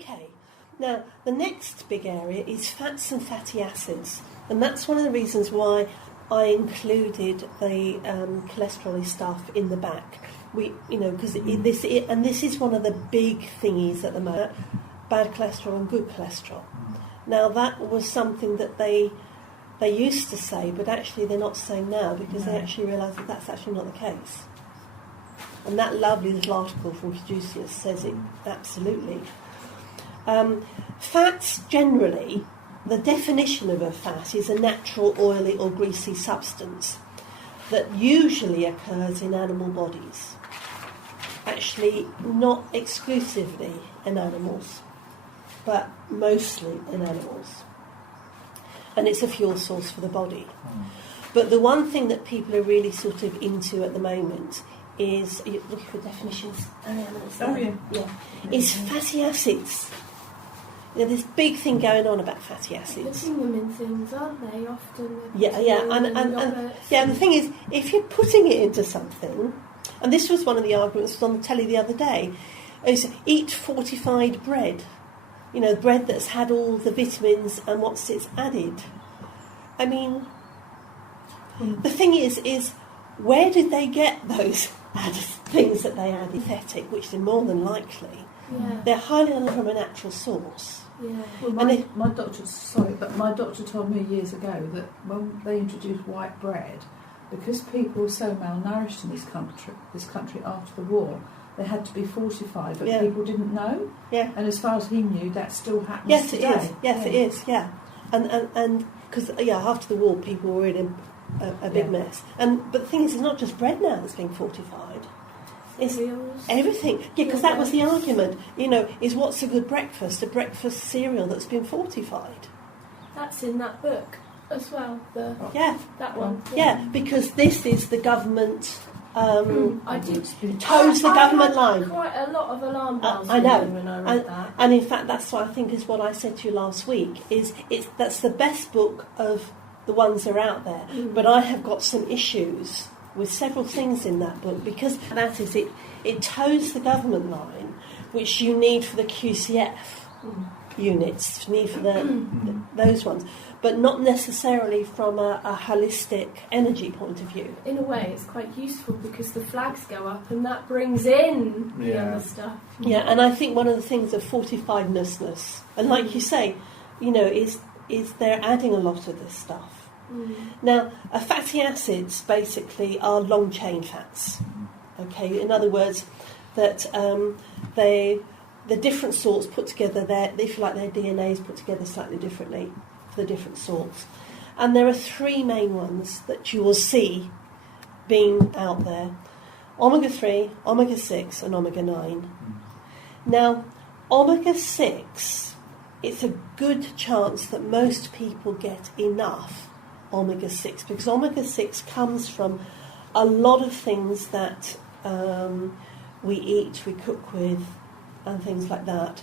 Okay, now the next big area is fats and fatty acids, and that's one of the reasons why I included the cholesterol stuff in the back. Because this is one of the big thingies at the moment: bad cholesterol and good cholesterol. Now that was something that they used to say, but actually they're not saying now because they actually realise that that's actually not the case. And that lovely little article from Caduceus says it absolutely. Fats generally, the definition of a fat is a natural oily or greasy substance that usually occurs in animal bodies. Actually, not exclusively in animals, but mostly in animals. And it's a fuel source for the body. But the one thing that people are really sort of into at the moment is, are you looking for definitions? Is fatty acids. This big thing going on about fatty acids. Putting them in things, aren't they? Often. And the thing is, if you're putting it into something, and this was one of the arguments on the telly the other day, is eat fortified bread. Bread that's had all the vitamins and what's it's added. I mean, the thing is where did they get those added things that they add? Synthetic, which they're more than likely. Yeah. They're highly from a natural source. Yeah. Well, my doctor told me years ago that when they introduced white bread, because people were so malnourished in this country after the war, they had to be fortified, but people didn't know. Yeah. And as far as he knew, that still happens today. It is. Yeah. And because after the war, people were in a big mess. But the thing is, it's not just bread now that's being fortified. It's everything. Yeah, because that was the argument. Is what's a good breakfast? A breakfast cereal that's been fortified. That's in that book as well. That one. Yeah, because this is the government. I did toes the government line. Quite a lot of alarm bells. I know, when I read that. And in fact, that's what I think is what I said to you last week. That's the best book of the ones that are out there. But I have got some issues with several things in that book because that is it toes the government line, which you need for the QCF units, you need for those ones, but not necessarily from a holistic energy point of view. In a way, it's quite useful because the flags go up and that brings in the other stuff. Yeah, and I think one of the things of fortifiedness, and like you say, is they're adding a lot of this stuff. Now, fatty acids basically are long chain fats. Okay, in other words, that the different sorts put together, if you like, their DNA is put together slightly differently for the different sorts. And there are three main ones that you will see being out there: omega-3, omega-6, and omega-9. Now, omega-6, it's a good chance that most people get enough omega-6 because omega-6 comes from a lot of things that we eat, we cook with, and things like that.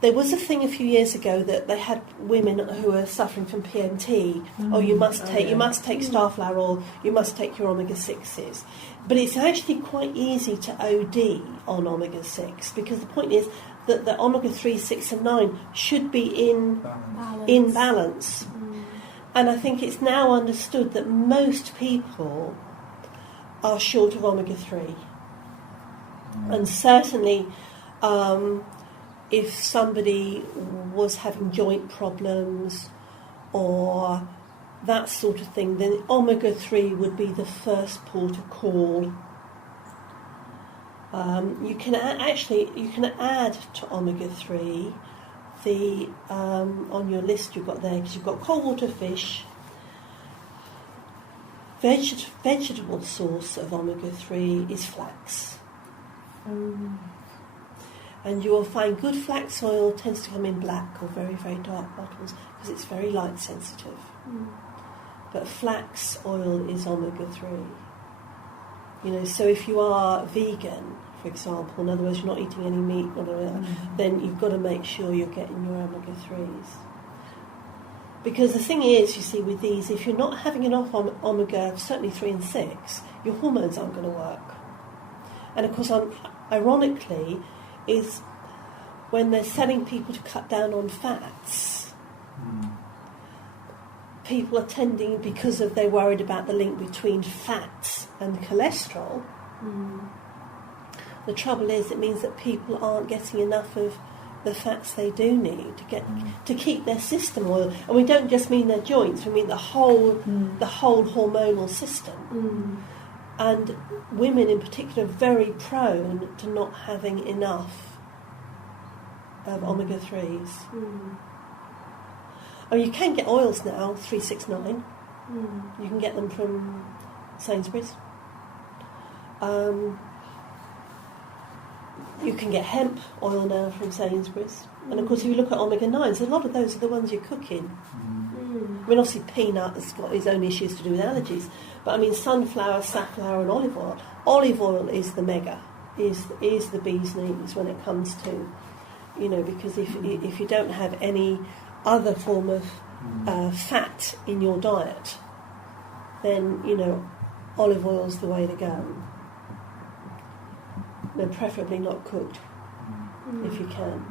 There was a thing a few years ago that they had women who were suffering from PMT. You must take starflower oil, you must take your omega-6s. But it's actually quite easy to OD on omega-6 because the point is that the omega-3, 6 and 9 should be in balance. And I think it's now understood that most people are short of omega-3. And certainly if somebody was having joint problems or that sort of thing, then omega-3 would be the first port of call. You can add to omega-3 on your list you've got there, because you've got cold water fish. Vegetable source of omega-3 is flax. And you will find good flax oil tends to come in black or very, very dark bottles because it's very light sensitive. But flax oil is omega-3. So if you are vegan, for example, in other words, you're not eating any meat, then you've got to make sure you're getting your omega-3s. Because the thing is, you see, with these, if you're not having enough omega, certainly 3 and 6, your hormones aren't going to work. And of course, ironically, is when they're selling people to cut down on fats, people are tending, because of they're worried about the link between fats and cholesterol. The trouble is, it means that people aren't getting enough of the fats they do need to keep their system oil. And we don't just mean their joints; we mean the whole hormonal system. And women, in particular, are very prone to not having enough of omega-3s. Oh, you can get oils now, 369. You can get them from Sainsbury's. You can get hemp oil now from Sainsbury's. And of course, if you look at omega-9s, a lot of those are the ones you're cooking. I mean, obviously peanut has got its own issues to do with allergies. But I mean, sunflower, safflower and olive oil. Olive oil is the mega, is the bee's knees when it comes to, because if you don't have any other form of fat in your diet, then, olive oil's the way to go. Preferably not cooked, if you can.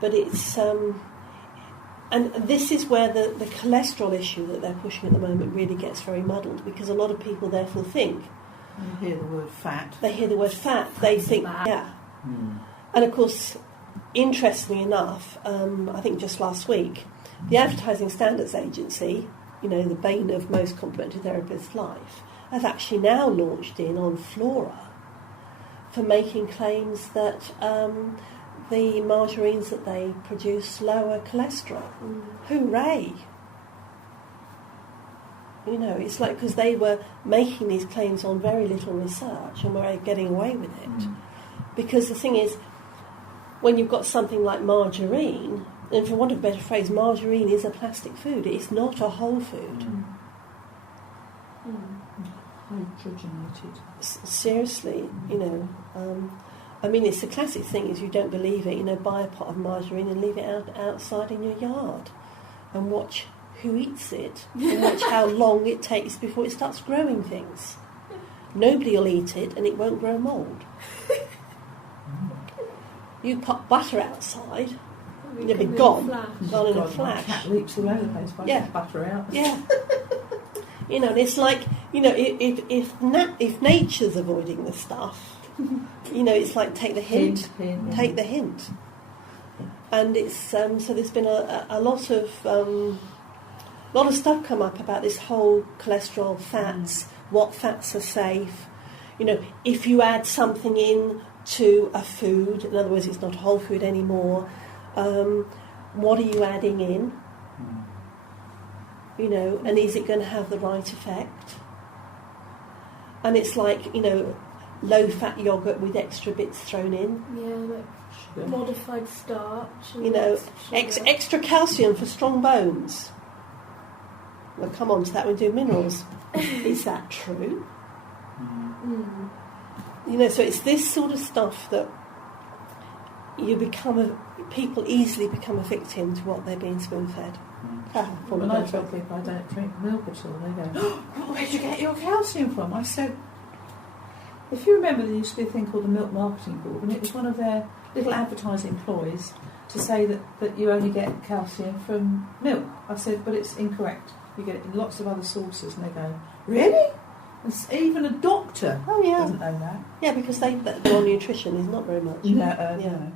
But it's... and this is where the cholesterol issue that they're pushing at the moment really gets very muddled, because a lot of people therefore think... You hear the word fat. They hear the word fat, they think, yeah. And of course, interestingly enough, I think just last week, the Advertising Standards Agency, the bane of most complementary therapists' life, have actually now launched in on Flora for making claims that the margarines that they produce lower cholesterol. Hooray! It's like, because they were making these claims on very little research and were getting away with it. Because the thing is, when you've got something like margarine, and for want of a better phrase, margarine is a plastic food. It's not a whole food. Hydrogenated. Seriously, I mean, it's the classic thing, is you don't believe it, buy a pot of margarine and leave it outside in your yard and watch who eats it and watch how long it takes before it starts growing things. Nobody will eat it and it won't grow mould. You put butter outside, it'll be gone in a flash. Cat leaps all over the place, butter out. Yeah. And it's like, if nature's avoiding the stuff, it's like take the hint. Take the hint. And it's so there's been a lot of stuff come up about this whole cholesterol, fats, what fats are safe. If you add something in to a food, in other words, it's not a whole food anymore, what are you adding in? And is it going to have the right effect? And it's like, low-fat yoghurt with extra bits thrown in. Yeah, like modified starch. Extra calcium for strong bones. We'll come on to that when we do minerals. Is that true? So it's this sort of stuff that people easily become a victim to what they're being spoon-fed. When I tell people I don't drink milk at all, they go, "Oh, where'd you get your calcium from?" I said, if you remember, there used to be a thing called the Milk Marketing Board, and it was one of their little advertising ploys to say that you only get calcium from milk. I said, but it's incorrect. You get it in lots of other sources. And they go, really? And even a doctor doesn't know that. Yeah, because raw nutrition is not very much. No.